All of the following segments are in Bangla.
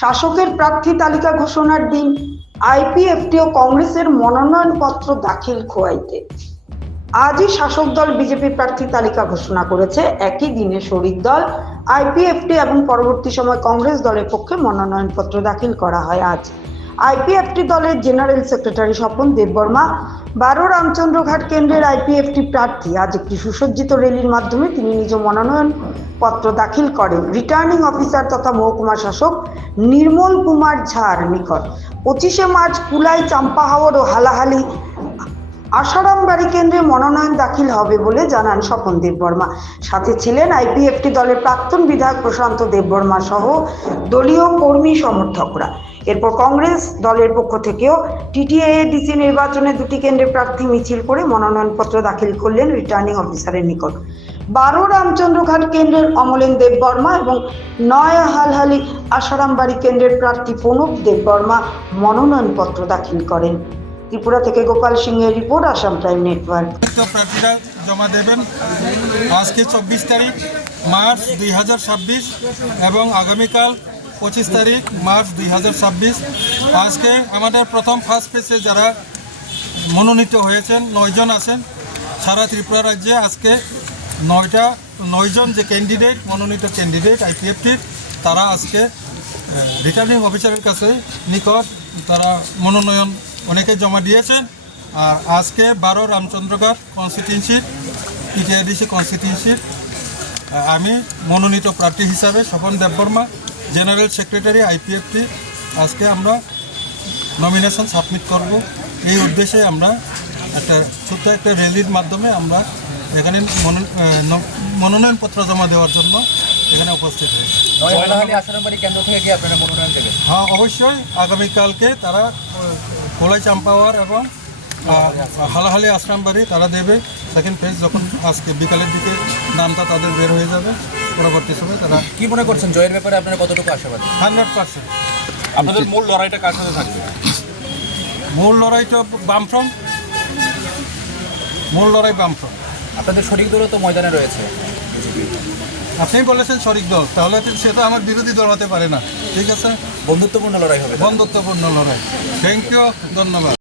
শাসকের প্রার্থী তালিকা ঘোষণার দিন আইপিএফটি ও কংগ্রেসের মনোনয়নপত্র দাখিল খোয়াইতে আজই শাসক দল বিজেপি প্রার্থী তালিকা ঘোষণা করেছে। একই দিনে শরিক দল আইপিএফটি এবং পরবর্তী সময় কংগ্রেস দলের পক্ষে মনোনয়নপত্র দাখিল করা হয়। আজ আইপিএফটি দলের জেনারেল সেক্রেটারি স্বপন দেববর্মা 12 রামচন্দ্রঘাট কেন্দ্রের আইপিএফটি প্রার্থী আজ একটি সুসজ্জিত র্যালির মাধ্যমে তিনি নিজ মনোনয়ন পত্র দাখিল করেন রিটার্নিং অফিসার তথা মহকুমা শাসক নির্মল কুমার ঝার নিকট। 25শে মার্চ কুলাই, চাম্পাহাওড় ও হালাহালি আসারামবাড়ি কেন্দ্রে মনোনয়ন দাখিল হবে বলে জানান স্বপন দেববর্মা। সাথে ছিলেন আইপিএফটি দলের প্রাক্তন বিধায়ক প্রশান্ত দেববর্মা সহ দলীয় কর্মী সমর্থকরা। এরপর কংগ্রেস দলের পক্ষ থেকেও টিটিএডিসি নির্বাচনে দুটি কেন্দ্রে প্রার্থী মিছিল করে মনোনয়নপত্র দাখিল করলেন রিটার্নিং অফিসারের নিকট। 12 রামচন্দ্রঘাট কেন্দ্রের অমলেন দেববর্মা এবং 9 হালহালি আসারামবাড়ি কেন্দ্রের প্রার্থী প্রণব দেববর্মা মনোনয়নপত্র দাখিল করেন। ত্রিপুরা থেকে গোপাল সিংহের রিপোর্ট, আসাম প্রাইম নেটওয়ার্ক। প্রার্থীরা জমা দেবেন আজকে 24 তারিখ মার্চ 2026 এবং আগামীকাল 25 তারিখ মার্চ 2026। আজকে আমাদের প্রথম ফার্স্ট পেজে যারা মনোনীত হয়েছেন 9 জন আছেন সারা ত্রিপুরা রাজ্যে। আজকে 9 জন যে ক্যান্ডিডেট মনোনীত ক্যান্ডিডেট আইপিএফটির তারা আজকে রিটার্নিং অফিসারের কাছে নিকট তারা মনোনয়ন অনেকে জমা দিয়েছেন। আর আজকে 12 রামচন্দ্রঘাট কনস্টিটিউয়েন্সির টিটিআইডিসি কনস্টিটিউয়েন্সির আমি মনোনীত প্রার্থী হিসাবে Swapan Debbarma, general secretary IPFT, আজকে আমরা নমিনেশন সাবমিট করব। এই উদ্দেশ্যে আমরা ছোট্ট একটা র্যালির মাধ্যমে আমরা এখানে মনোনয়নপত্র জমা দেওয়ার জন্য এখানে উপস্থিত হয়েছে। হ্যাঁ, অবশ্যই আগামীকালকে তারা কোলাই, চাম্পাওয়ার এবং হালাহালি আশ্রামবাড়ি তারা দেবে। সেকেন্ড ফেজ যখন আজকে বিকালের দিকে নামটা তাদের বের হয়ে যাবে, পরবর্তী সময় তারা কি মনে করছেন জয়ের ব্যাপারে আপনারা কতটুকু আশাবাদী? 100%। আপনাদের মূল লড়াইটা কার সাথে থাকবে? মূল লড়াইটা বামফ্রন্ট, মূল লড়াই বামফ্রন্ট। আপনাদের শরিক দলও তো ময়দানে রয়েছে। আপনি বলেছেন শরিক দল, তাহলে সেটা আমার বিরোধী দল হতে পারে না। ঠিক আছে, বন্ধুত্বপূর্ণ লড়াই হবে। বন্ধুত্বপূর্ণ লড়াই। থ্যাংক ইউ, ধন্যবাদ।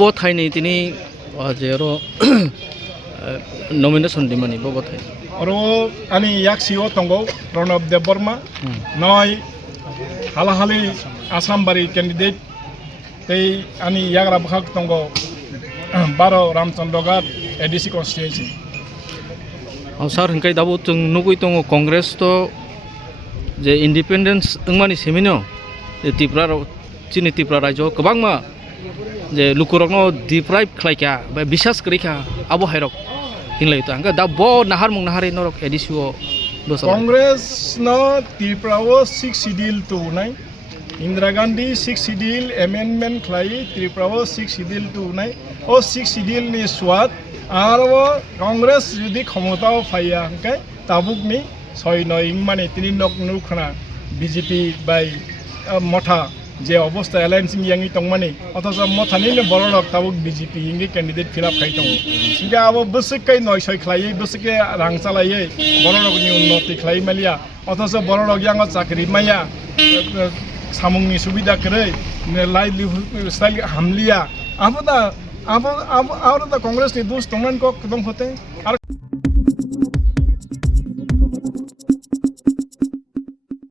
বো থাইনি তিনি যেরো নমিনেশন দিমানি বো থাই আরো আমি ইয়াকসিও তঙ্গো প্রণব দেববর্মা 9 হালাহালি আসামবাড়ি ক্যান্ডিডেট এই আমি ইয়াগরা ভাগ তঙ্গো 12 রামচন্দ্রঘাট এডিসি কনস্টিটিউয়েন্সি। सार हिंकाय दाबो जों नुगै दङ कंग्रेस तो जे इंडिपेंडेंस ओंमानि सेमिनो त्रिपुरा चिनि त्रिपुरा राज्य गोबांमा जे लुकुरकनो डिप्राइभ खालायखा बा बिसास करिखा आबो हायरक हिंलाय तो आंगा दा बो नाहार मुं नाहारै नरक एडिसिओ कांग्रेस न त्रिपुराओ 6 शिड्यूल तो नाय इंदिरा गांधी 6 शिड्यूल एमेंडमेंट खालाय त्रिपुराओ 6 शिड्यूल तो नाय ओ 6 शिड्यूल नि स्वाद आरो कांग्रेस जुदि क्षमताओ फाया हंके ताबुकनि 6-9 माने 3 नक नुखना बीजेपी बाय मथा जे अवस्था एलायंस यांगी तंगमाने अथच मथानि बरलक ताबुक बीजेपी इंगे कैंडिडेट फिलअप खाइ दङ। सिगा अब बसकै 9 खालायै बसकै रां चालायै बरलकनि उन्नति खालाय मालिया अथच बरलक यांग चाकरि माया सामुंनि सुबिदा करे लाइभलिहुड स्टाइल हामलिया अब दा कांग्रेस नि दोस्त तंगन को कदम होते।